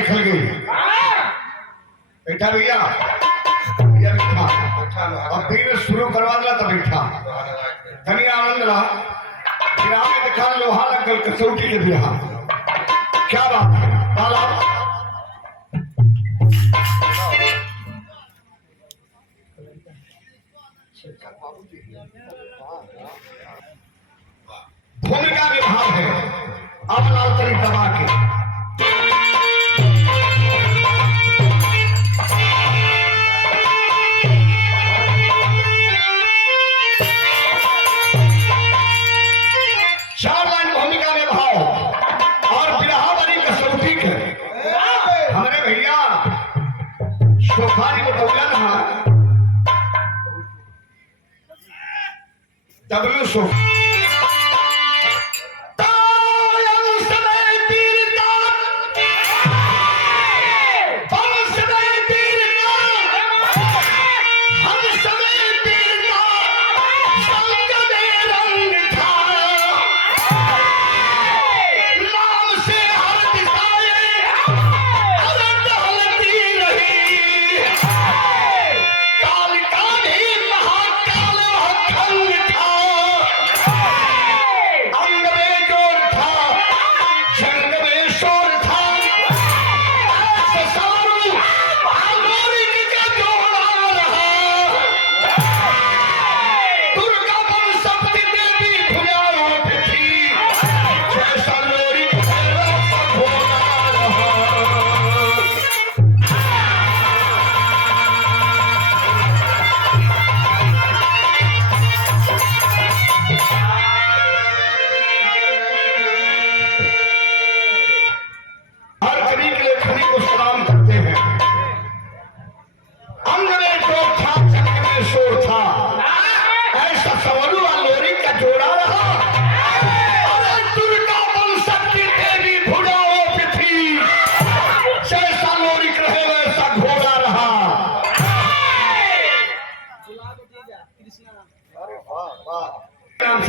लिखल गई। बेटा भैया भैया बैठा अब फिर शुरू करवा दिला तो बैठा धनी आनंद रहा। फिर आगे दिखा लोहा लगल कसौटी के बिहा। क्या बात है ताला भूमिका विभाग है। अब लाल तरी दबा के चार लाइन भूमिका निभाओ और बिरहा बनी कसौटी के। हमारे भैया सोफारी बटौलन है डब्ल्यू सोफा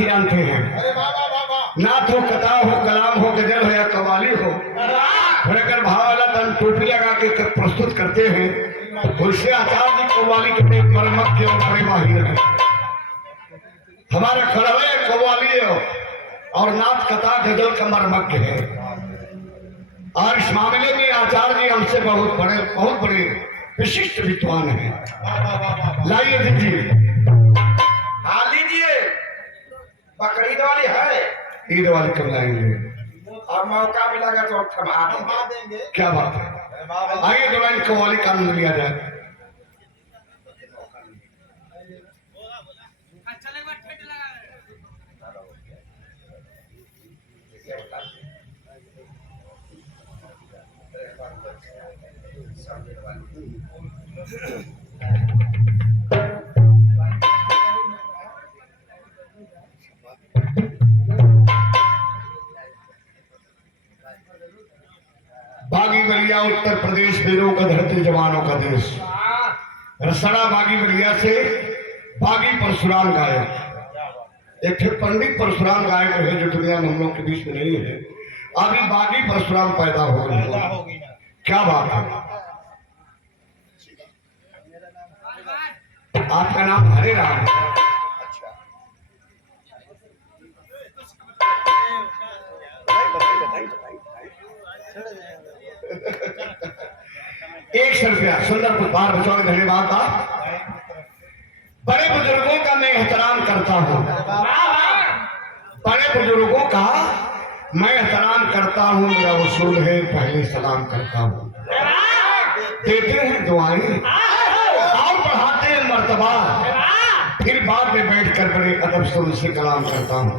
जानते हैं। ना तो कथा हो कलाम हो गजल हो या कवाली हो भरकर भाव वाला तन टोपी लगा के प्रस्तुत करते हैं। तुलसी आचार्य जी कव्वाली के मरम्मत के बड़े माहिर हैं। हमारा खड़वे कव्वाली और नाथ कथा गजल का मरम्मत है। और इस मामले में आचार्य जी हमसे बहुत बड़े विशिष्ट विद्वान हैं। लाइए दीजिए हाँ लीजिए। बकरी ईद वाली है। ईद वाली कब लाएंगे और मौका मिलेगा तो थमा देंगे। क्या बात है। आइए दो लाइन कव्वाली का आनंद लिया जाए। बागी बलिया उत्तर प्रदेश वीरों का धरती जवानों का देश। रसड़ा बागी बलिया से बागी परशुराम गायक एक पंडित परशुराम गायक है जो दुनिया में हम लोग के बीच में नहीं है। अभी बागी परशुराम पैदा हो गए। क्या बात है। आपका नाम हरे राम है। ₹100 सुंदर बार बचाओ। धन्यवाद आप। बड़े बुजुर्गों का मैं एहतराम करता हूँ। बड़े बुजुर्गों का मैं एहतराम करता हूँ। मेरा उसूल है पहले सलाम करता हूँ। देते हैं दुआएं और बढ़ाते हैं मर्तबा। फिर बाद में बैठकर बड़े अदब से उनसे कलाम करता हूँ।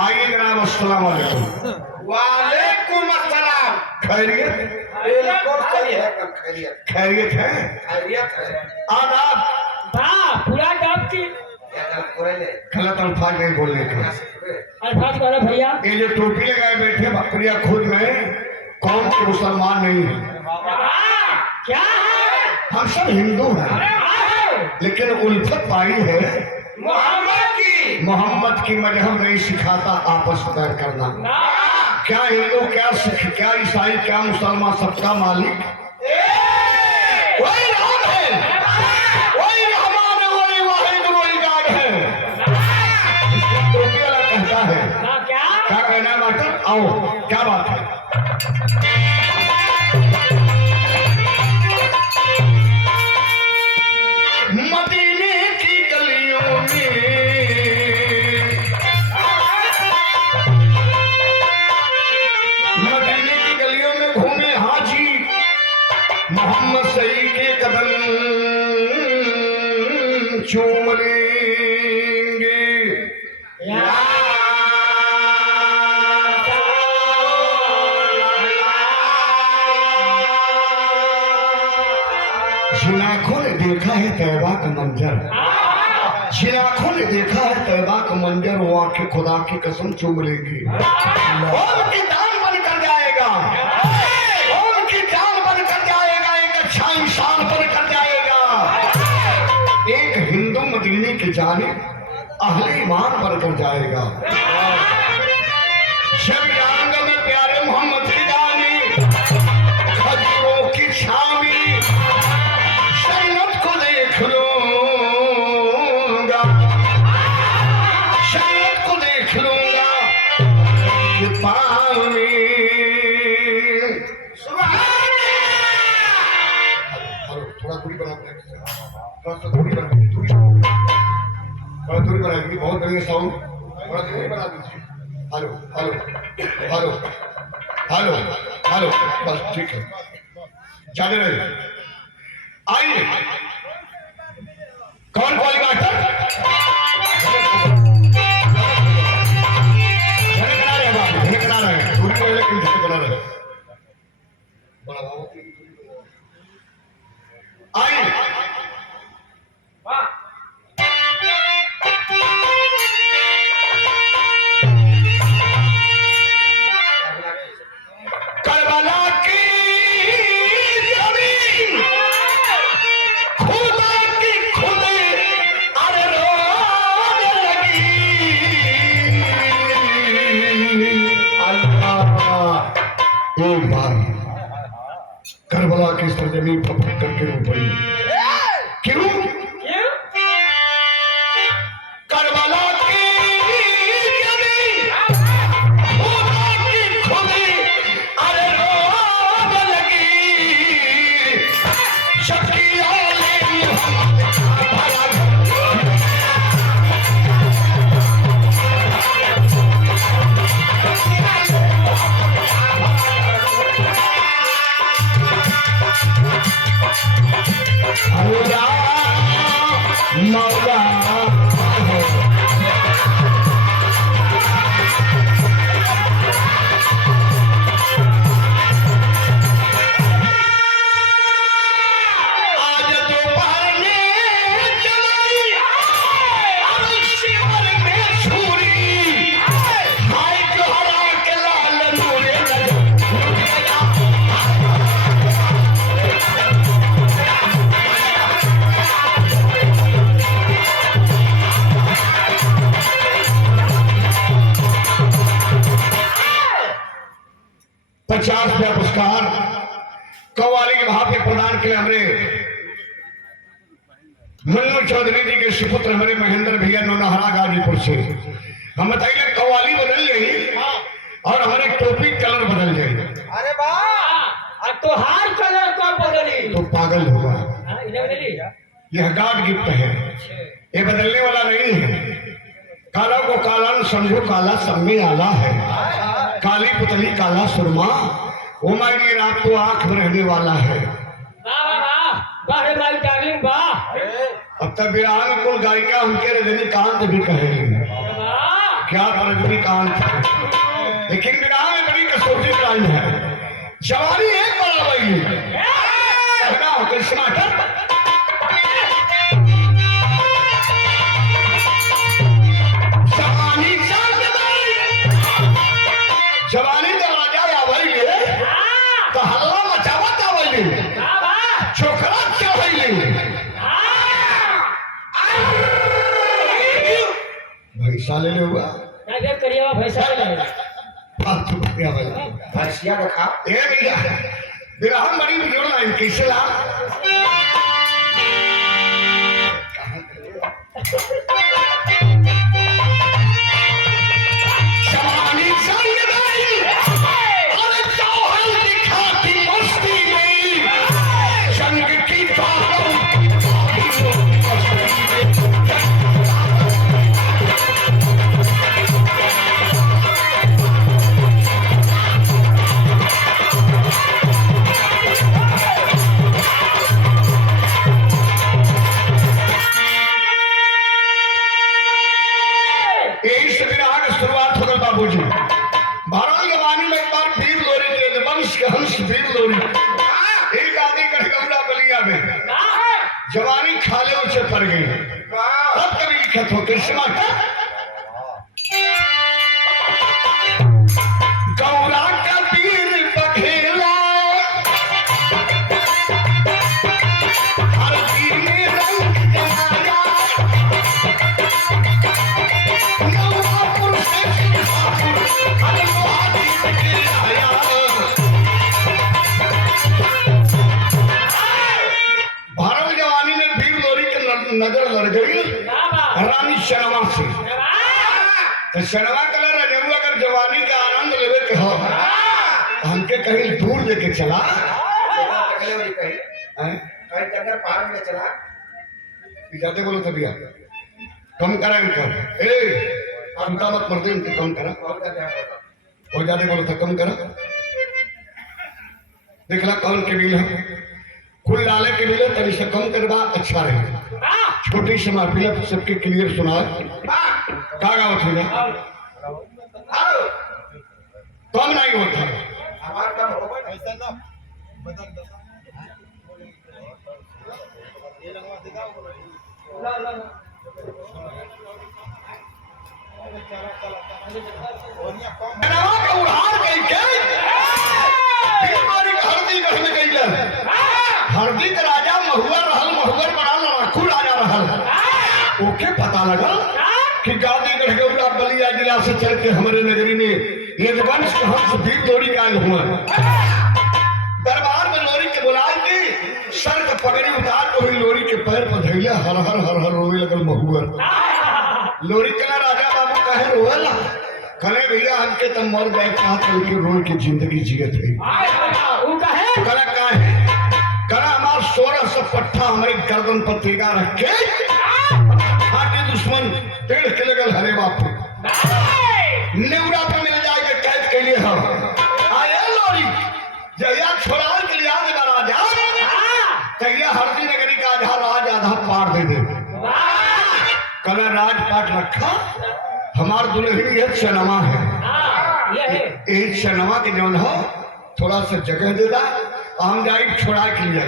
आइए जनाब अस्सलाम वालेकुम। वालेकुम अस्सलाम। खैरियत बिल्कुल सही है। खैरियत खैरियत है। खैरियत है। आदाब पूरा डाब की गलत अल्फाज नहीं बोलने का। अल्फाज बोलो भैया। ये जो टोपी लगाए बैठे बकरिया खुद में कौन के मुसलमान नहीं है। क्या है? हम सब हिंदू हैं लेकिन उल्फत पाई है मोहम्मद की। मोहम्मद की मजहब नहीं सिखाता आपस में बैर करना। क्या हिंदू, क्या सिख, क्या ईसाई, क्या मुसलमान, सबका मालिक वही राम है, वही रहमान है, वही वाहिद, वही गाड है। टोपी वाला कहता है हाँ, क्या क्या कहना है मास्टर? आओ, क्या बात है? मदीने की गलियों में घूमे हाजी मोहम्मद सही के कदम चूम लेंगे। जिन आँखों ने देखा है तैबा का मंजर, जिन आँखों ने देखा है तैबा का मंजर, वो आंखें खुदा की कसम चूम लेंगी। और उनकी जान बनकर जाएगा, और उनकी जान बनकर जाएगा, एक अच्छा इंसान बनकर जाएगा। एक हिंदू मदीने की जानिब अहले ईमान बनकर जाएगा। जब रंग में प्यारे मोहम्मद की जानी खजूरों की छावी शरीयत को देख लूंगा, शरीयत को देख लूंगा कि पानी थोड़ा दूरी बनाते हैं, थोड़ा सा दूरी बनाएंगे, थोड़ा दूरी बनाएंगे, बहुत बढ़िया साउंड, थोड़ा दूरी बना दीजिए। Hello hello hello hello hello, बस ठीक है, जाने रहे। आइए, कौन वाली बात है? बना रहे बाबू, बना रहे हैं, दूरी पहले किन से बना रहे? बड़ा बाबू आइए, करबला की जमीन खुदा की खुद अरे रोने लगी। अल्लाह एक बार करबला की सरजमीन पर पत्थर के रो पड़ी। क्यों? करबला की जमीन खुदा की खुद अरे रोने लगी। शकीया ने भरा मौला मौला आज दोपहर ने जलाई और शिवर में छुरी हाय जोहरा के लाल नूरे ₹50 पुरस्कार कव्वाली के भाव के प्रदान के लिए हमने मुन्नू चौधरी जी के सुपुत्र हमारे महेंद्र भैया नौनहरा गाजीपुर से हम बताइए कव्वाली बदल गई और हमारे टोपी कलर बदल जाए। अरे वाह, अब तो हार कलर का बदली तो पागल होगा। हाँ, इधर बदली यह गॉड गिफ्ट है, ये बदलने वाला नहीं है। काला को काला न समझो, काला सब में आला है। काली पुतली काला सुरमा, ओ माय डियर आप तो आंख में रहने वाला है। वाह वाह वाह वाह रे माय डार्लिंग वाह। अब तक विरान कुल गायिका उनके रजनीकांत भी कहेंगे, वाह क्या रजनीकांत है, लेकिन विरान में बड़ी कसौटी लाइन है। जवानी एक बराबर ही कहना हो कि स्मार्टर जवानी जब राजा आवैले तो हल्ला मचावत आवैले, छोकरा चढ़ैले, भैसा ले ले हुआ करिएगा भैसा ले फालतू भैंसिया वाला भैंसिया रखा ए भैया विराहन बड़ी बिजोड़ लाइन कैसे ला जवानी संग गई अरे चौहल दिखाती मस्ती में जंग की बाहों यही से विराह की शुरुआत हो गई बाबूजी भारत जवानी में एक बार वीर लोरी के वंश के हंस वीर लोरी एक आदि गढ़गौड़ा बलिया में जवानी खाले उसे पड़ गई अब कभी लिखत हो कृष्णा गौरा का वीर बघेला हर वीर ने रंग जमाया भारत जवानी में वीर लोरी के नजर लड़ गई रानी शर्मा से तो शर्मा कलर रजू अगर जवानी का आनंद लेवे के हो हमके कहीं दूर लेके चला जाते बोलो तभी कम करा इनका अंता मत मरते इनके कम करा और जाते बोलो था कम करा देखला कौन के बिल है कुल डाले के बिल तभी से कम करवा अच्छा रहे छोटी सी महफिल सबके क्लियर सुना का गाँव थे कम नहीं होता हरदी का राजा महुआ रहल महुअर बड़ा लड़ाकू राजा रहल ओके पता लगा कि गादी गढ़गौड़ा बलिया जिला से चल के हमारे नगरी में यदवंश हंस वीर लोरी का हुआ दरबार में लोरी के बुलाए के सर का पगड़ी उतार के हुई लोरी के पैर पर धैले हर हर हर हर रोने लगल महुअर लोरी कला राजा बाबू कहे रोएला कहे भैया हमके तो मर गए कहा चल के रोल की जिंदगी जियत है कला काहे कला हमार 1600 पट्टा हमारे गर्दन पर तेगा रख के हाथी दुश्मन पेड़ के लगल हरे बाप नेवरा पे मिल जाएगा कैद के लिए हम आए लोरी जया छोड़ा के लिए आज राजा तैया हरदी नगरी का आधा राज आधा पार दे दे कला राजपाट रखा हमार दुल्हन ये चनमा है एक चनमा के जौन हो थोड़ा सा जगह दे दा हम जाए छोड़ा के लिए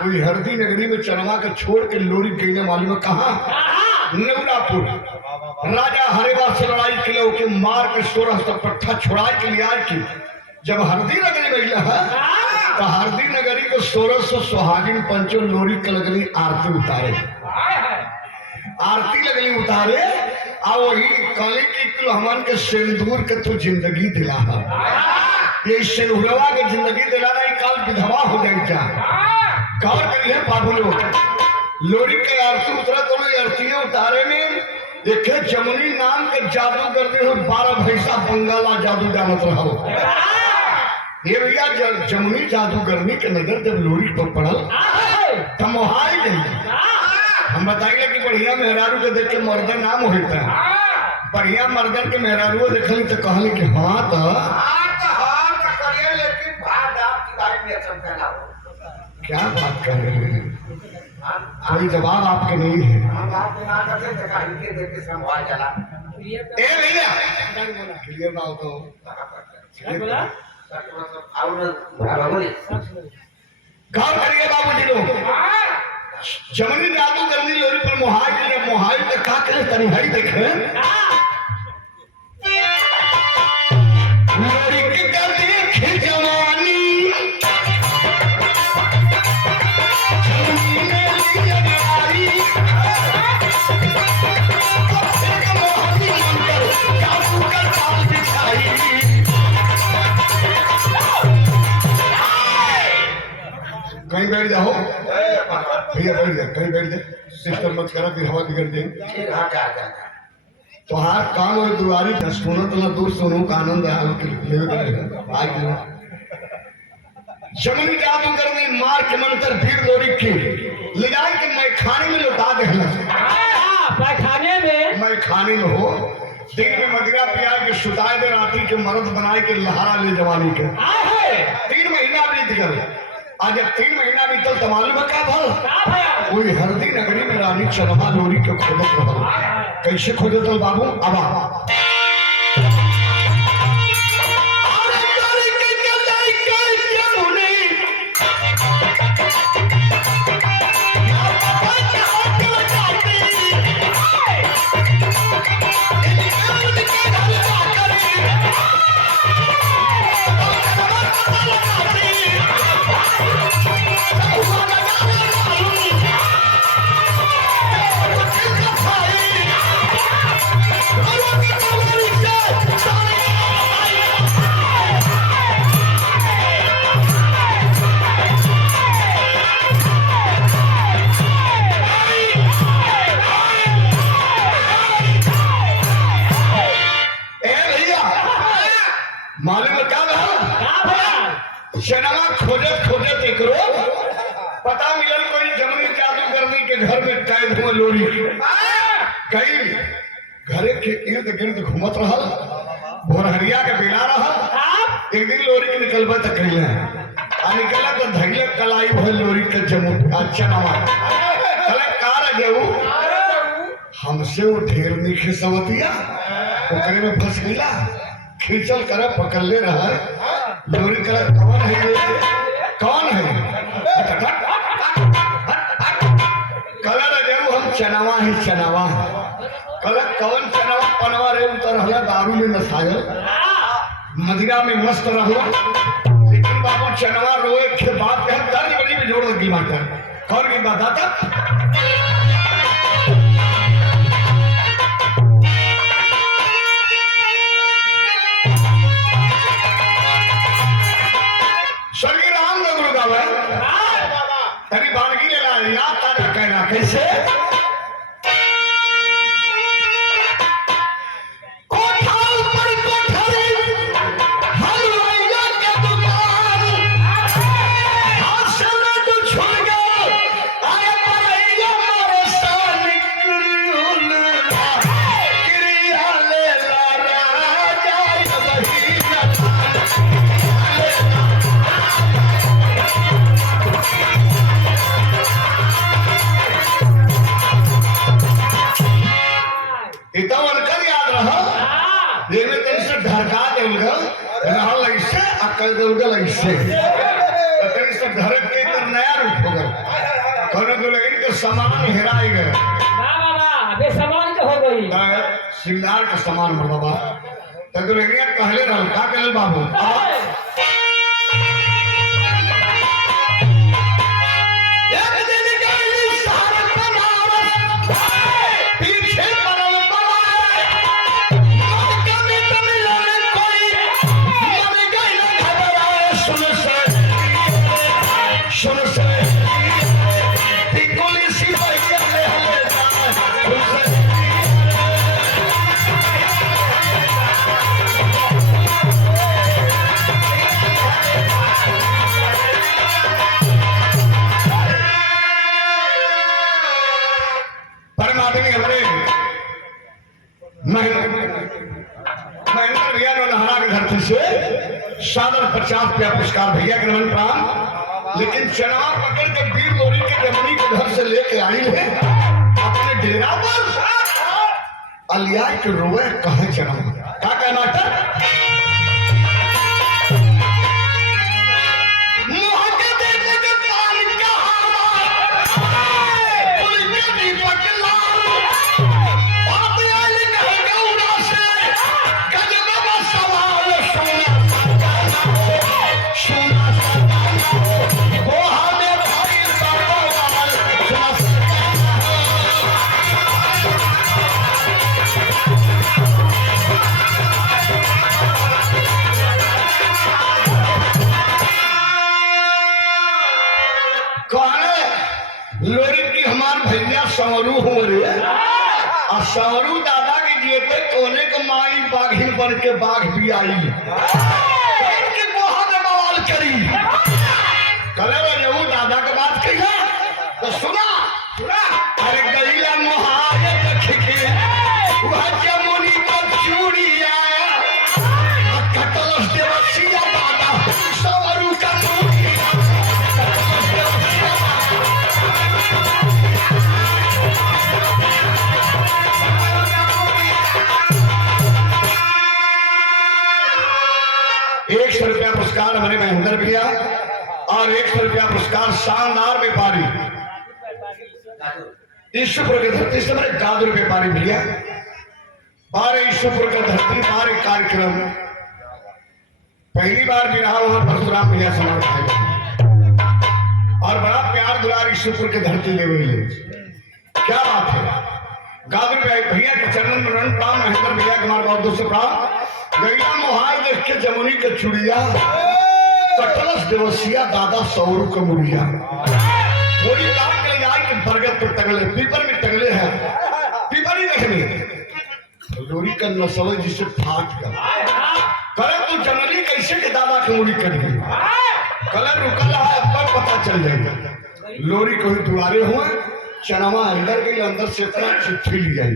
कोई हरदी नगरी में चनमा के छोड़ के लोरी गईने वाली में कहा नेवरापुर राजा हरेवा से लड़ाई के लिए ओके मार के 1600 पट्टा छोड़ा के लिए आए की जब हरदी नगरी में गया तो हरदी नगरी को 1600 सुहागिन पंचो लोरी के लगली आरती उतारे आरती लगली उतारे आ वही कली की हमन के सिंदूर के तू जिंदगी दिला ये सिंदूरवा के जिंदगी दिलाना ही काल विधवा हो जाए क्या गौर करिए बाबू लोग लोरी के आरती उतरा तो आरती उतारे में एक जमुनी नाम के जादू करते हुए 12 भैंसा बंगाला जादू जानत रहो ये भैया जमुनी जादूगरनी के नजर जब लोरी पर पड़ल तब मोहाई गई हम बताइए कि बढ़िया मेहरारू के देख के मर्दन नाम होता है बढ़िया मर्दन के मेहरारू देखली तो कहली कि हाँ तो क्या बात कर रहे हैं कोई जवाब आपके नहीं है ए भैया क्लियर ना हो तो गौर करिए बाबूजी लोग जमुनी जादू करनी लोरी पर मोहाई तो का करे तनी हई देखे लोरी की कर देखे जवानी जमुनी ने ली जगारी एक मोहनी मंत्र जादू का जाल बिछाई कहीं बैठ जाओ भैया, बैठ जा, कहीं बैठ जा, सिस्टम मत करा कि हवा बिगड़ जाएगी। हाँ जा जा जा। तो हर काम और दुआरी का सुनो तो ना दूर सुनो का आनंद आया के लिए जमनी जादू करनी मार के मंत्र भीड़ लोरी की ले जाए कि मैं खाने में लौटा दे पैखाने में मैं खाने में हो दिन में मदिरा पिया के सुताए दे राती के मर्द बनाए के लहारा ले जवानी के 3 महीना बीत गए। आज जब 3 महीना बीतल तो मालूम है का भल वही हरदी नगरी में रानी चरमा लोरी के खोजत रहल। कैसे खोजत रहल बाबू? अब मालूम क्या शनमा खोजत खोजत एक रोज पता मिलल कोई जमनी जादू करनी के घर में कैद हुआ लोरी कई घरे के इर्द गिर्द घूमत रहल। भोरहरिया के बिना रहल। एक दिन लोरी के निकलबे तक कहिए निकला तो धैले कलाई भइल लोरी के जमू अच्छा नवा कले कार जेऊ हमसे वो ढेर नहीं समतिया ओकरे में फंस गईला खींचल करे पकड़ले रहा लोरी करे कौन है ये कौन है कलर जेऊ हम चनावा ही चनावा कलर कौन चनावा पनवा रे उतर हला दारू में नसायल मदिरा में मस्त रहला लेकिन बाबू चनावा रोए के बात कह दर्द बड़ी में जोड़ लगी मास्टर कौन की बात आता स्वर्गीय राम गुरु गावे तरी बानगी ले ला याद तारा कहना कैसे सामान हेराई गए बाबा सामान तो हो गई सिंगार का सामान हो बाबा तक तो लेकिन कहले रहल का कहले बाबू सादर 50 रुपया पुरस्कार भैया के नमन प्राण। लेकिन चना पकड़ के वीर लोरी के जमनी के घर से लेके आई है अपने डेरा पर अलिया के रोए कहे चना क्या कहना था लोरी की हमार भैया संवरू हो रे, और संवरू दादा के जीते कोने को माई बाघिन बन के बाघ भी आई की बहुत बवाल करी। कले वो दादा के बात कही तो सुना सुना। अरे गईला मोहाय देखे वह जमुनी को चूड़िया कटलस देवसिया दादा संवरू का ₹100 पुरस्कार हमारे महेंद्र भैया और ₹100 पुरस्कार शानदार व्यापारी ईश्वरपुर के धरती से हमारे गादुर व्यापारी भैया। 12 ईश्वरपुर का धरती 12 कार्यक्रम पहली बार विवाह हुआ परशुराम भैया समाज और बड़ा प्यार दुलार ईश्वरपुर के धरती ले हुई। क्या बात है। गादुर भैया के चरणों में रण प्राण, महेंद्र भैया के मार बहुत से प्राण। गैया मोहाय देख के जमुनी के चुड़िया कटलस देवसिया दादा सौरू का मुड़िया। थोड़ी काम के जाए कि बरगद पे टंगले पीपर में टंगले हैं पीपर ही देखने लोरी का नस्ल जिसे फाट कर करे तू जनरली कैसे के दादा की मुड़ी कट गई। कलर रुकल है अब पता चल जाएगा। लोरी को ही दुआरे हुए चनावा अंदर गई, अंदर से इतना चिट्ठी ली आई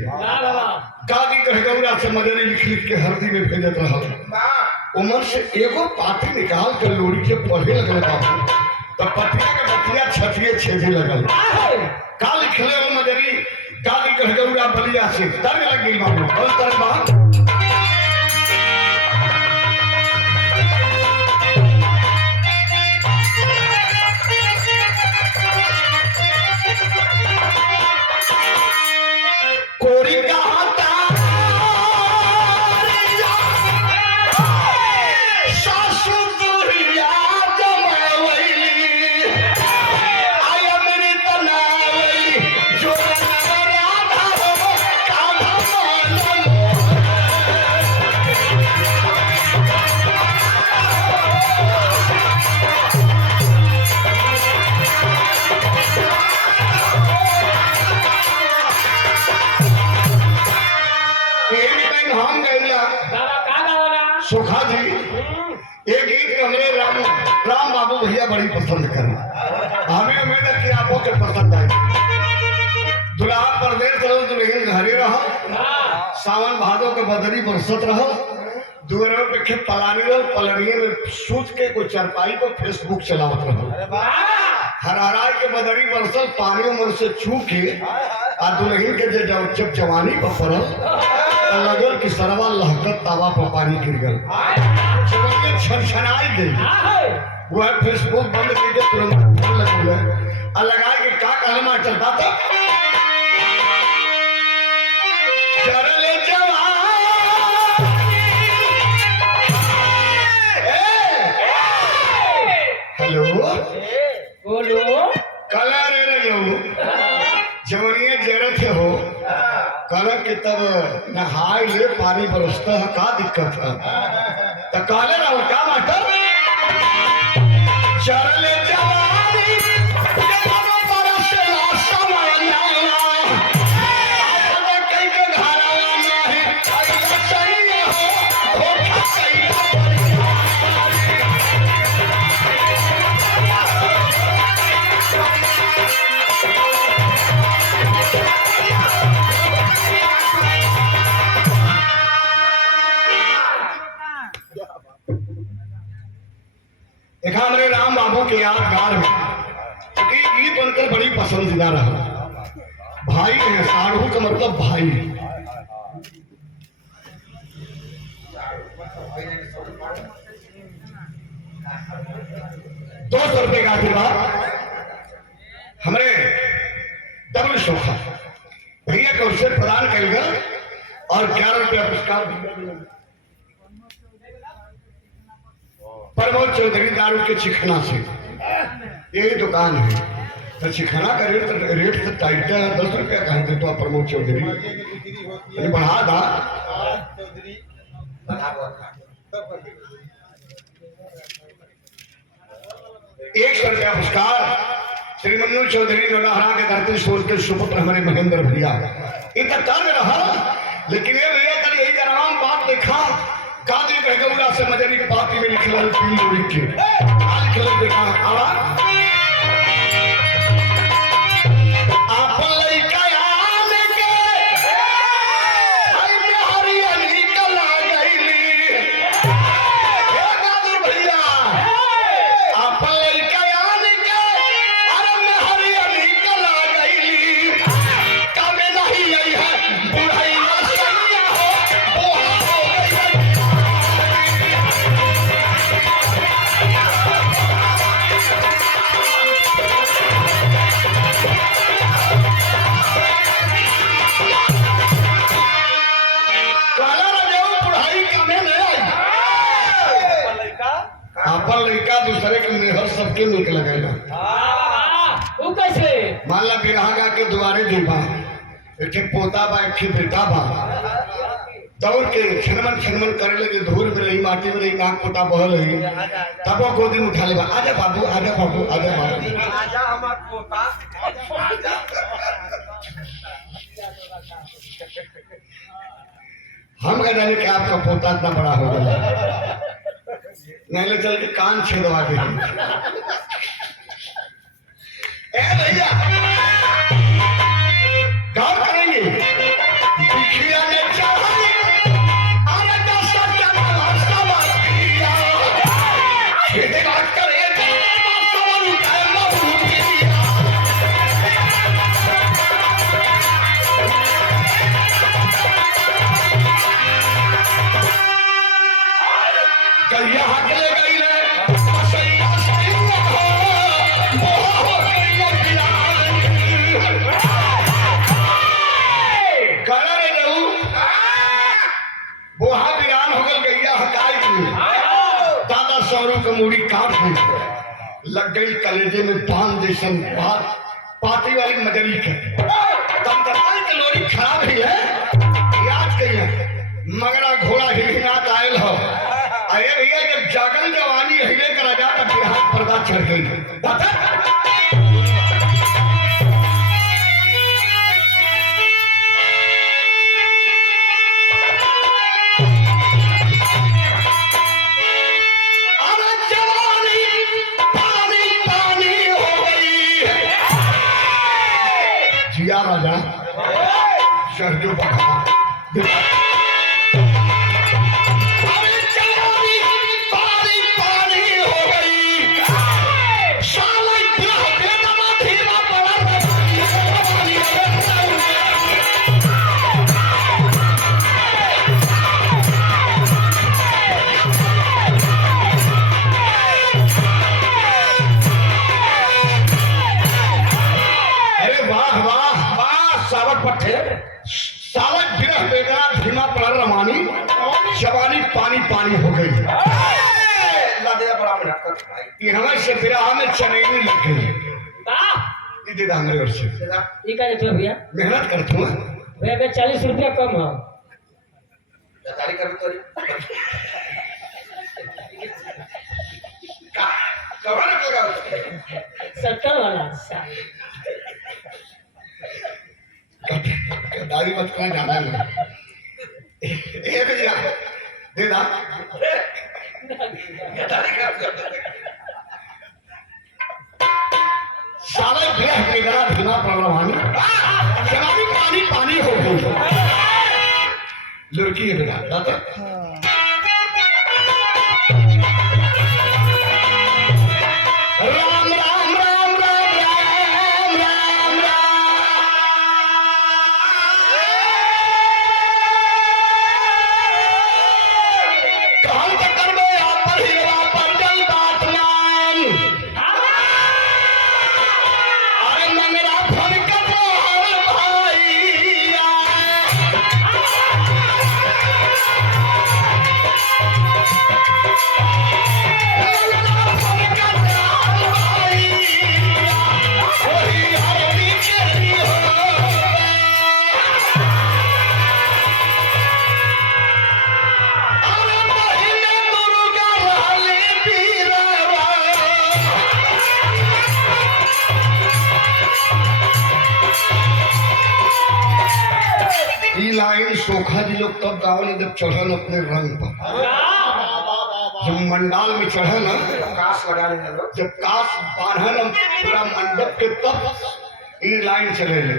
दादी कह गौरा से मदरी लिख लिख के हरदी में भेजत रहा। उमर से एगो पाती निकाल कर लोरी के पढ़े लगल बाबू तो पतिया के बतिया छतिए छेजे लगल। का लिखले वो मदरी दादी कह गौरा बलिया से दर्द लग गई बाबू। कल दर्द बा सुखा जी एक गीत हमरे राम बाबू भैया बड़ी पसंद कर। हमें उम्मीद है कि आपको के पसंद आए। दुल्हा परदेश रहो दुल्हन घरे रहो, सावन भादो के बदरी बरसत रहो, दुआरों पे के पलानी रहो, पलनिए में सूत के कोई चरपाई पर फेसबुक चलावत रहो। हराराय के बदरी बरसल पानी मन से छू के आ दुल्हन के जब जवानी पर पड़ल लगल कि सरवा लहकत तावा पर पानी गिर गल छनछनाई गई। वह फेसबुक बंद करके तुरंत फोन लग लगा के का कहल मास्टर दाता चरले हेलो बोलो कलर जवनिए जरत हो कल के तब नहाय ले पानी बरसता है का दिक्कत है तो काले रहो क्या मास्टर चरले जवानी बरसला समय कई के घरा नहीं सही हो देखा हमारे राम बाबू के यादगार में क्योंकि गीत बनकर बड़ी पसंदीदा रहा। भाई है साढ़ू का मतलब भाई। ₹200 का आशीर्वाद हमारे डबल शोखा भैया को उससे प्रदान कर गया और ₹11 पुरस्कार प्रमोद चौधरी दारू के चिखना से यही दुकान है तो चिखना का रेट तो टाइट है ₹10 का है तो प्रमोद चौधरी बढ़ा दा ₹100 पुरस्कार श्री मन्नू चौधरी नौलहरा के धरती सोच के सुपुत्र हमारे महेंद्र भैया इंतजार में रहा। लेकिन ये भैया कल यही आराम बात देखा कादरी बहगौरा से मजरी पाती में लिखल पीली उड़ी के आज लिखल देखा आवाज आप लइका आने के हई बिहारी अली कला गईली हे कादरी भैया आप लइका आने के अरे बिहारी अली कला गईली कबे नहीं आई है बुढ़ई सैया हो बोहा हो गई आपन लड़का दूसरे के मेहर सबके निक लगेगा। वो कैसे मान ला बिरहा के दुआरे जीवा एक पोता बा एक बेटा बा दौड़ के छनमन करे लगे धूल में रही माटी में रही नाक पोता बहल रही तब वो गोदी में उठा लेगा आजा बाबू आजा बाबू आजा बाबू आजा हमार पोता आजा। हम कह जाने कि आपका पोता इतना बड़ा हो गया नहीं ले चल के कान छेदवा दे ए भैया गौर करेंगे बिखिया ने चढ़ाई अरे दस क्या भाषा बातिया छेदे बात करे सवाल उठाए मबूदिया गैया हक ले गई ले सैया सैया हो बोहा हो गई बिलानी करा रे रहू बोहा बिरान हो गल गैया हकाई की दादा सौरू के मूड़ी काट गई लग गई कलेजे में पान जैसन बात पाती वाली मजरी के तम कतार के लोरी खराब ही है याद कही है मगरा घोड़ा हिलहिनात आयल हो अरे भैया जब जागल जवानी हिले करा जा तब बिहार पर्दा चढ़ गई दादा अरे जवानी पानी पानी हो गई जिया राजा सरजू पका सावक गिरह बेगना धीमा पड़ रमानी जवानी पानी पानी हो गई ये हमें से बिरहा में चनेनी लग गई ये दे मेरे ओर से ये का देते हो भैया मेहनत करता हूँ भैया 40 रुपया कम हो तारी कर तो का कवर लगा 70 वाला दाढ़ी मत करना जाना है ए भैया दे दा तारी कर सारा ग्रह बेगरा धीमा पड़ रवानी जवानी पानी पानी हो गई लड़की है बेटा दादा राम राम राम राम राम राम राम कहम तो करबे पर हीरा पर जल बात मान अरे मंगरा फोन कर भाईया लाइन सोखा जी लोग तब गावन जब चढ़ल अपने रंग पर, जब मंडाल में चढ़ल काश लगा लेंगे लोग। जब काश बांधल पूरा मंडप के तब ये लाइन चले ले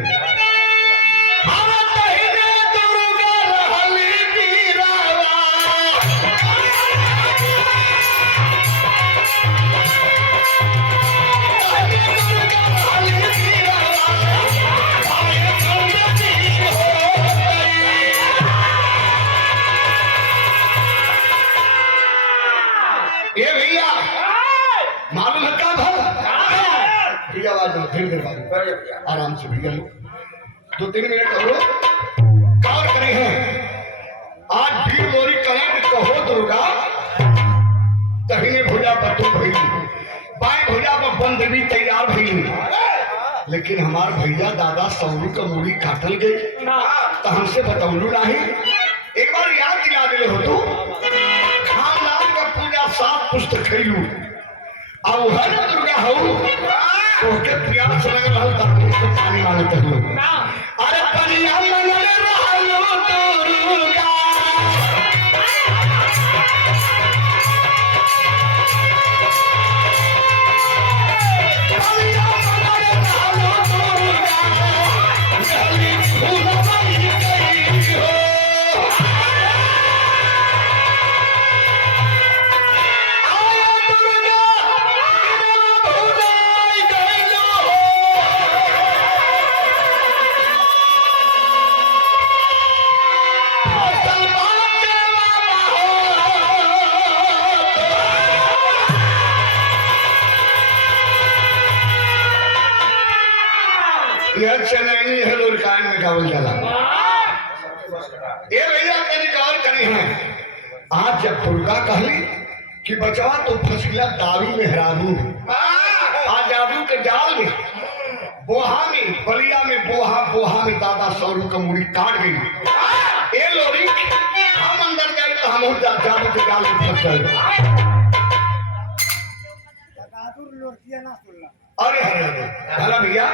ये भैया मालूम है क्या भला भैया आवाज में फिर देर बाद बढ़िया भैया। आराम से भैया 2-3 मिनट और गौर करें हैं। आज भीड़ लोरी कहें कि कहो दुर्गा तहीने भुजा पर तुम भई बाएं भुजा पर बंद भी तैयार भई, लेकिन हमार भैया दादा सौरू का मूड़ी काटल गई तो हमसे बतौलू नहीं। एक बार याद दिला दिले हो तू खानदान का पूजा 7 पुस्तक खैलू अब है ना दुर्गा हो तो के प्यास लग रहा था तो पानी मांगते हो। अरे पनिया मंगले रहलो दुर्गा पनिया मंगले रहलो दुर्गा जली फूल बन गई हो। यह चनैनी है लुरकान में गावल जाला। ये भैया कभी गौर करी है। आज जब दुर्गा कहली कि बचवा तो फसीला दारू में हरानू आज जादू के जाल में बोहा में बलिया में बोहा में दादा सौरू का मुड़ी काट गई। ये लोरी हम अंदर गए तो हम जादू के जाल में फंस गए। अरे भला भैया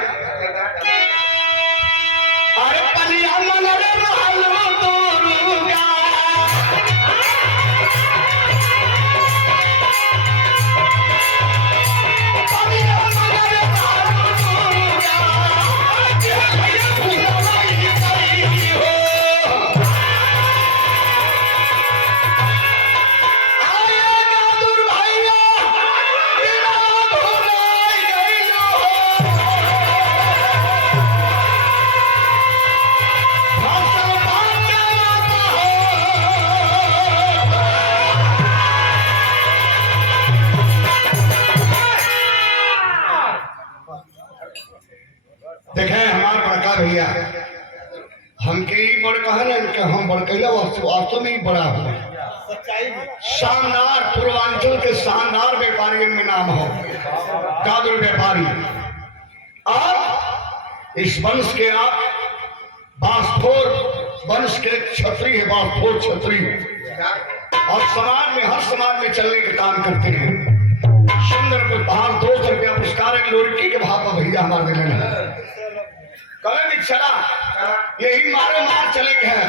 अरे पनिया मंगले रहलो दुर्गा पनिया मंगले रहलो दुर्गा भैया फूल बन गई हो। आएगा दुर भैया बिना भुलाई गई हो। फसल बाटे माता हो। देखें हमार बड़का भैया हमके ही बड़ कहा ना कि हम बड़कैला वास्तव में ही बड़ा हो शानदार पूर्वांचल के शानदार व्यापारियों में नाम हो कादुर व्यापारी। और इस वंश के आप बास्फोर वंश के क्षत्रिय है, बास्फोर क्षत्रिय और समाज में हर समाज में चलने के काम करते हैं। सुंदर को 200 रुपया पुरस्कार एक लड़की के भाव पर भैया हमारे दिले कल भी चला यही मारो मार चले गए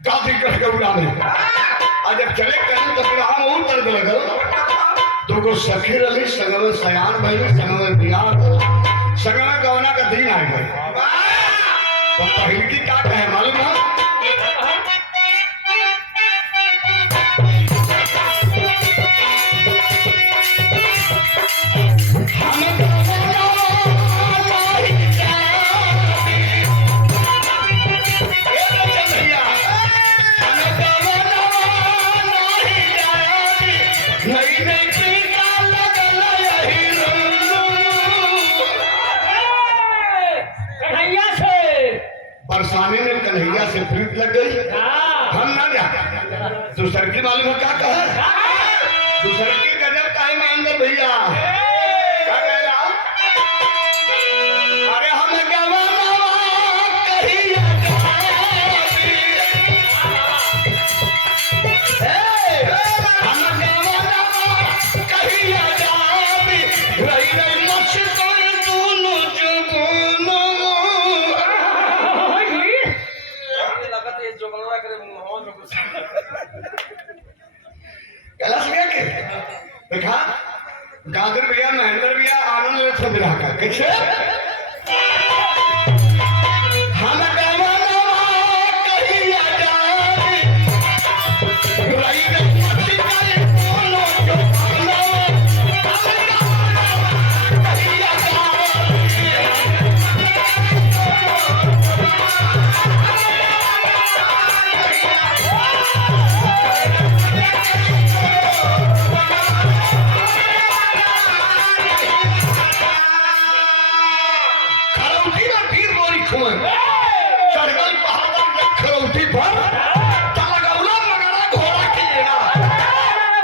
गांधी गढ़ गौड़ा में। आज जब चले गए तो फिर हम और दर्द लगल तो को सखी रही संग में सयान भइल संग में बिहार संग में गवना का दिन आ गए तो पहली की का कहे मालूम है बरसाने में कन्हैया से प्रीत लग गई। हम ना जा दूसर की मालूम है क्या कहा दूसर की गजब का है महेंद्र भैया क्या कह रहा अरे हम गवाना कहिया हम गवाना कहिया जाबी रही रही मछली दोनों जुगनों कैलाश भैया के देखा गादर भैया महेंद्र भैया आनंद ले सब रहा का कैसे हम गवाना कहीं आ जाए रही गई मट्टी का बोलो जो बोलो हम गवाना कहीं आ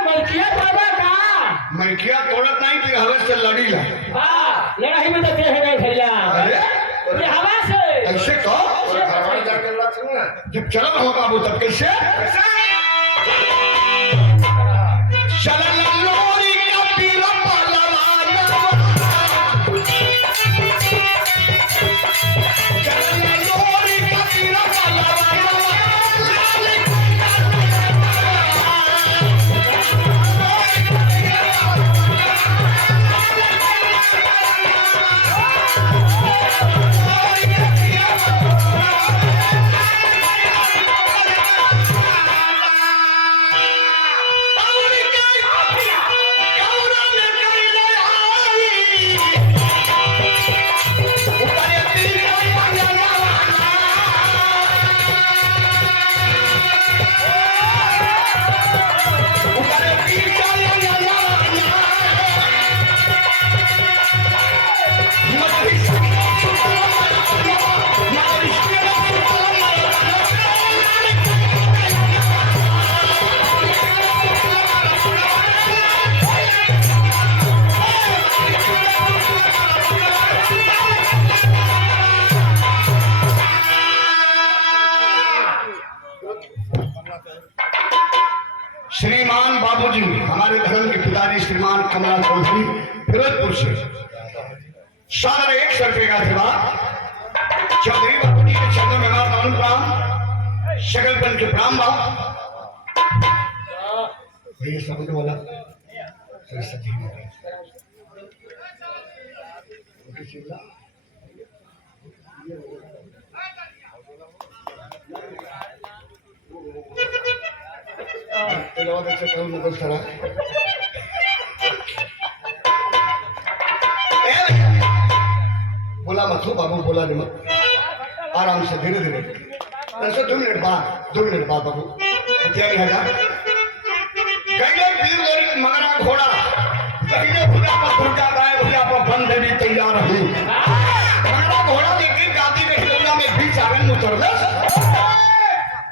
मलकिया बाबा का मैकिया तोड़त नहीं फिर हवे से लड़ी ला हाँ लड़ाई में तो देह गए भैया अरे ये हवा से ऐसे कहो घरवाली जाके लड़ सुन ना जब चलो हो बाबू तब कैसे चलन लोरी का पीला पालवाना चलन लोरी का पीला पालवाना श्रीमान बाबूजी हमारे धर्म के पिताजी श्रीमान कमला चौधरी फिरोजपुर से सादर 100 रुपये का सेवा चौधरी बाबूजी के चरणों में हमारा नमन प्रणाम शकलपन के प्रणाम बा भैया शब्द बोला सरस्वती बोला मत हो बाबू बोला नहीं मत आराम से धीरे धीरे ऐसे 2 मिनट बाद बाबू तैयारी है जा कहीं वीर लोरी मगरा घोड़ा कहीं भुजा पर दुर्गा गाय भुजा पर बन देवी तैयार हूँ मगरा घोड़ा लेकिन गादी में हिलौना में बीच आंगन में उतर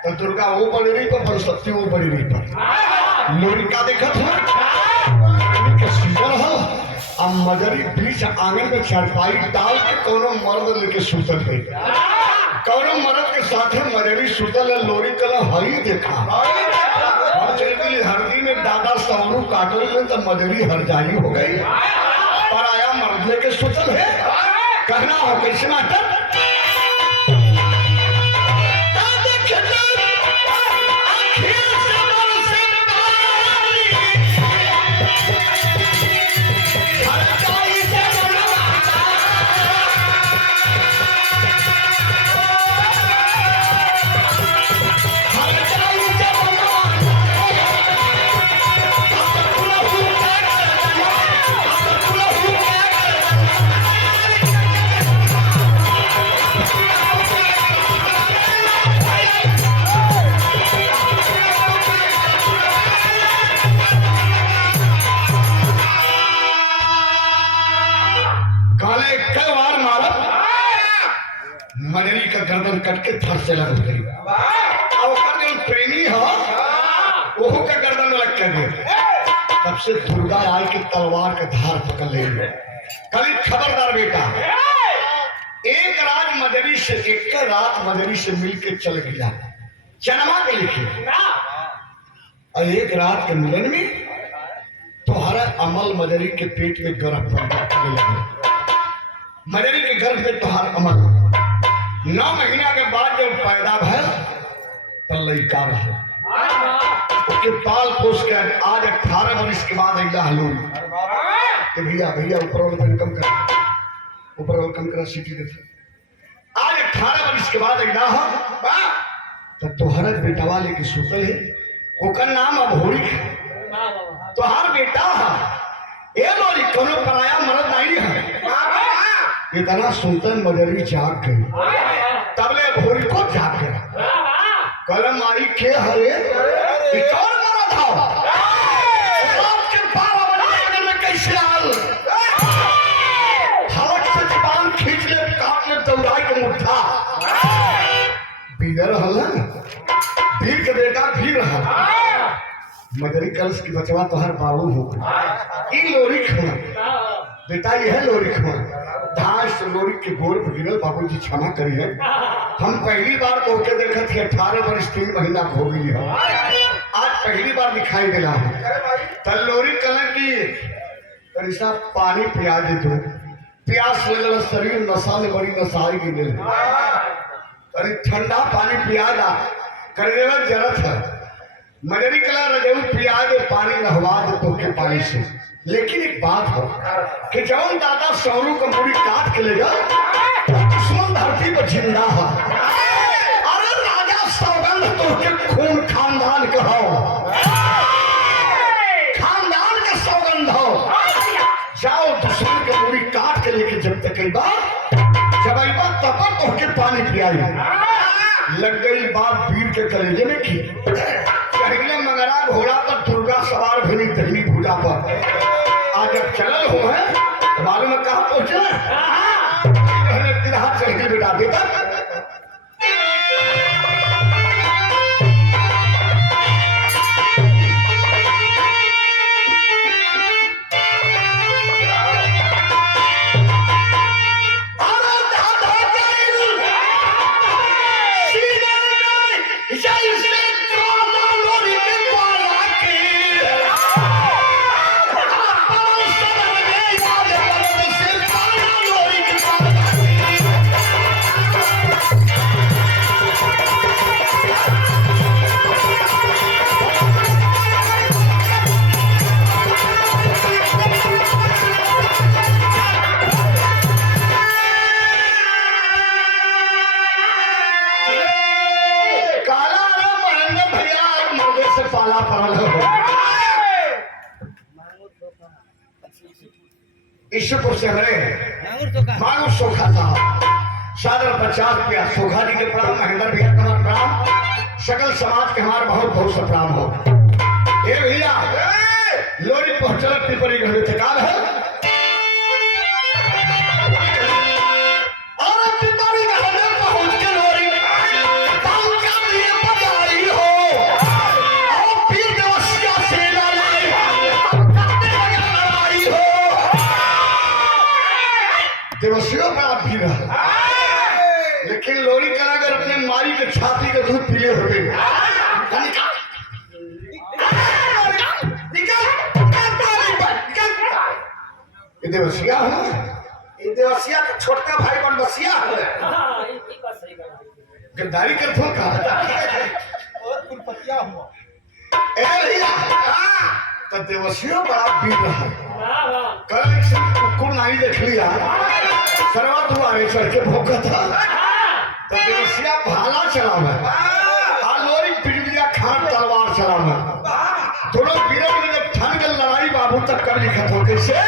तो दुर्गा वो बड़ी रही पर सरस्वती वो बड़ी रही पर लोरी का देखा था हो अब मजरी बीच आंगन में चारपाई डाल के कोनो मर्द लेके सुतल गई कोनो मर्द के साथ मजरी सुतल है लोरी कल हरी देखा हम चल गई हरदी में दादा सवरू काटल में तो मजरी हरजाई हो गई पर आया मर्द लेके सुतल है कहना हो कैसे मास्टर मजरी का गर्दन कट के थर से लग गई प्रेमी हो ओहो का गर्दन लग कर गए तब से दुर्गा आई की तलवार के धार पकड़ ले कभी खबरदार बेटा एक रात मजरी से मिलके चल गया जन्मा के लिखे और एक रात के मिलन में तुम्हारा अमल मजरी के पेट में गर्भ पैदा लगे मजरी के गर्भ में तुम्हारा अमल 9 महीना के बाद जब पैदा भय तो लड़का रहा के पाल पोस के आज 18 वर्ष के बाद ऐसा हलून कि भैया भैया ऊपर वाला कम कर, ऊपर वाला कम करा सीटी देते। आज 18 वर्ष के बाद ऐसा हो तो तोहरा बेटावा लेके सुतल है, ओकर नाम अभोरी है। तोहार बेटा है ए लोरी कोनो पराया मर्द नहीं है। इतना सुनतन मजरी जाग गई, तबले अभोरी को जाग गया। कलम आई के हरे कौन मरद हो? रात के 12 बजे में कैसे आल? हलक से जबान खींच ले, काट ले दौड़ाई के मुट्ठा। बीगर हल भीर के बेटा भीर रहा। मदरी कलश की बचवा तो हर बाबू हो। इन लोरी खा बेटा, ये है लोरी खा। धास लोरी के गोर पर गिरल, बाबू जी क्षमा करी है। हम पहली बार तो के देखा थे 18 वर्ष 3 महीना हो गई है, आज पहली बार दिखाई दिला है। तल्लोरी कलन की तरीसा पानी पिया दे दो, प्यास लगल शरीर नशा में बड़ी नशाई गिरल। अरे ठंडा पानी पिया दा कर देवा जरूरत है। मजरी कला रजऊ पिया दे, पानी नहवा दे तो के पानी से। लेकिन एक बात हो कि जवन दादा सौरू का मुड़ी काट के ले जा, दुश्मन धरती पर जिंदा है। अरे राजा सौगंध तो के खून खानदान का हो, खानदान का सौगंध हो। जाओ दुश्मन के मुड़ी काट के लेके जब तक एक बार जब एक बार तब तो के पानी पियाई। लग गई बात वीर के कलेजे में की। पहले मगरा घोड़ा पर दुर्गा सवार भनी दहनी भूजा पर। आज जब चलल हो है तो मालूम है कहाँ पहुंचे हाथ चल के बेटा देता। ईश्वरपुर से हमारे मांगू सोखा साहब सादर 50 रुपया। सोखा जी के प्रणाम, महेंद्र भैया का प्रणाम, सकल समाज के हमारे बहुत बहुत से प्रणाम हो। ए भैया लोरी पहुंचल पिपरी घर में ठिकान है और पिपरी घर में पहुंच के लोरी काम क्या लिए बजाई हो और पीर देवसिया से लड़ाई हो। देवसियों बड़ा भीड़ है, लेकिन लोरी करा अगर अपने माई के छाती का दूध पीले होते देवसिया है, देवसिया का छोटका भाई कौन बसिया है। गद्दारी कर थो का ए भैया तो देवसिया बड़ा पीड़ रहा। कल एक कुकुर नहीं देख लिया, सरवा दुआरे चढ़ के भौंका था तो देवसिया भाला चलावे और लोरी पिटबिया खान तलवार चलावे। दोनों वीरों में जब ठन गल लड़ाई बाबू तक कर लिखा हो कैसे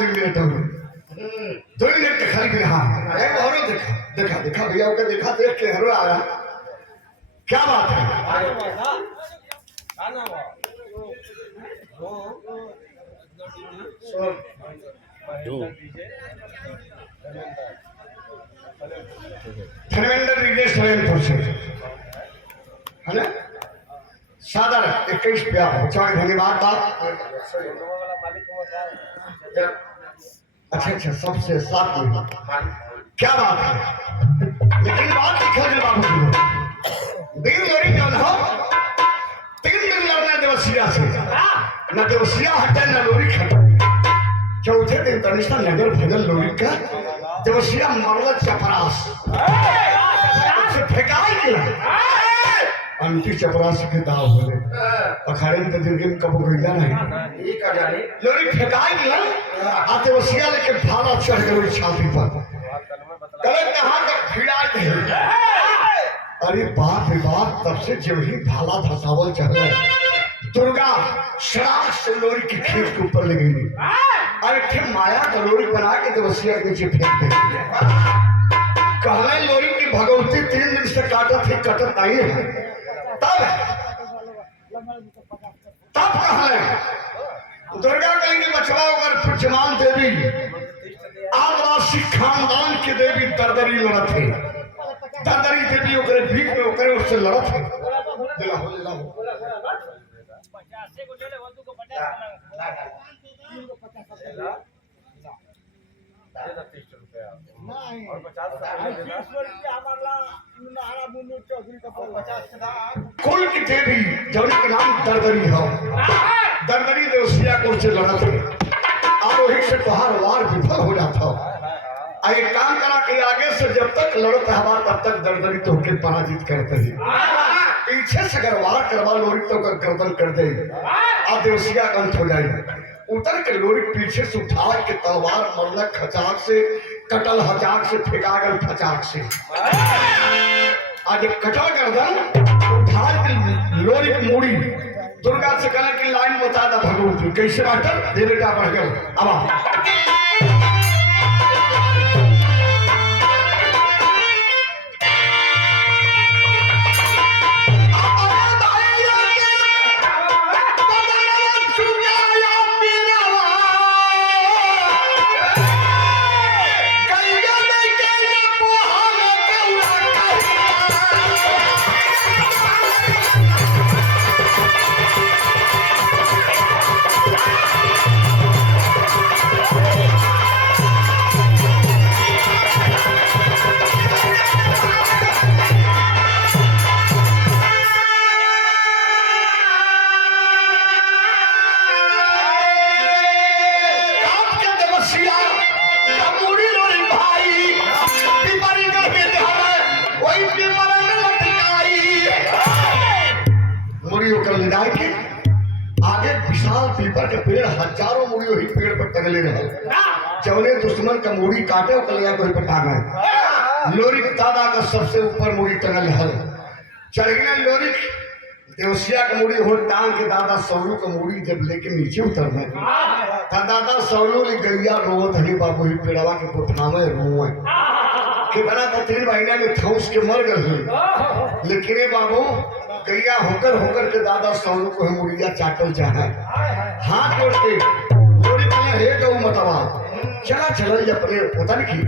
2 मिनट हो 2 मिनट के खाली हाँ एक और देखा देखा देखा भैया के देखा देख के हरो आया क्या बात है धर्मेंद्र रेस्टोरेंट से है ना सादर 21 रुपया पहुंचा धन्यवाद बात अच्छा अच्छा सबसे साथ में क्या बात है लेकिन बात लिखा है बाबू जी दिन लोरी जौन हो 3 दिन लड़ना देवसिया से न देवसिया हटे न लोरी खटे चौथे दिन तनिष्ठा नगर भजन लोरी का देवसिया मामला चपरास से फेंकाई गया अंति चपरास के दाव होले अखाड़े में दिन कब गइला नहीं ये का जाने लोरी फेंकाई गया आते वसिया लेके भाला चढ़ गए छाती पर कले कहां तक भिड़ा थे अरे बाप रे बाप तब से जब ही भाला धसावल चढ़ दुर्गा श्राप से लोरी की खेत के ऊपर ले गई अरे फिर माया का लोरी बना के तो वसिया के नीचे फेंक दे कहले लोरी की भगवती 3 दिन से काटत थी कटत नहीं है तब कहले दुर्गा कहेंगे बचवा होकर फिर जमान देवी आदिवासी खानदान की देवी दरदरी लड़त है दरदरी देवी ओकरे भीख में ओकरे उससे लड़त है दिला हो कुल की देवी जौन के नाम दरदरी हो दरदरी देवसिया को से लड़त है आरोही से तोहार वार विफल हो जाता हो एक काम करा कि आगे से जब तक लड़त हवा तब तक दरदरी तो होकर पराजित करते ही पीछे से अगर वार करवा लोरी तो गर्दन कर दे आ देवसिया का अंत हो जाएगी उतर के लोरी पीछे से उठा के तलवार मरल खचाक से कटल हजाक से फेंका गल फचाक से आज कटल गर्दन उठा के लोरी की मूड़ी दुर्गा से कहने की लाइन बता दा भगवती कैसे बाटल दे बेटा बढ़ गए अब आगे विशाल पीपल के पेड़ हजारों मुड़ी वही पेड़ पर टंगले रहे जौने दुश्मन का मुड़ी काटे कलिया कोई पर टांगा लोरी दादा का सबसे ऊपर मुड़ी टंगल है चढ़ गया लोरी देवसिया का मुड़ी हो टांग के दादा सौरू का मुड़ी जब लेके नीचे उतरना था दादा सौरू ने गैया रोवत है बाबू ही पेड़वा के पोठावे रोए कि बना था 3 महीना में ठौस के मर गए लेकिन बाबू गैया होकर होकर के दादा सौरू को मुड़िया चाटल चाहे हाथ जोड़ के लोरी कहे हे गौ मतवा चला चल अपने पता नहीं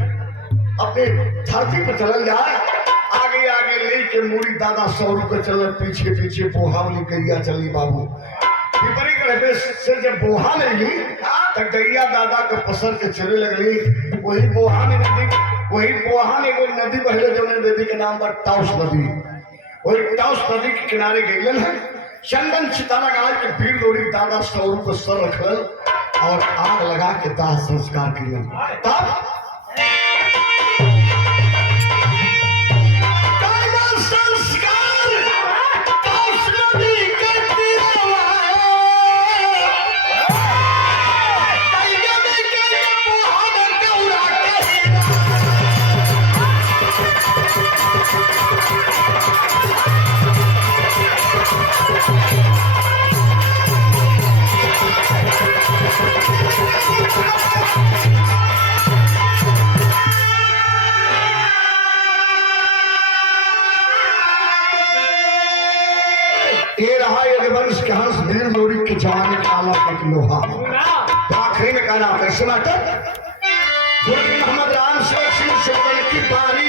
अपने धरती पर चल जाए आगे आगे लेके मुड़ी दादा सौरू के चल पीछे पीछे बोहा वाली गैया चली बाबू पिपरी गढ़ से जब बोहा में ली तो गैया दादा के पसर के चले लगली वही बोहा में एगो नदी बहले जो नदी के नाम पर टाउस नदी वही टाउस नदी के किनारे गए हैं चंदन चितारा गाय के भीड़ लोरी दादा सौरू को सर रखल और आग लगा के दाह संस्कार किया तब Thank you. जवानी काला एक लोहा। सुना तो आखिरी में कहना कैसे बात गुरु मोहम्मद राम सिंह की बानी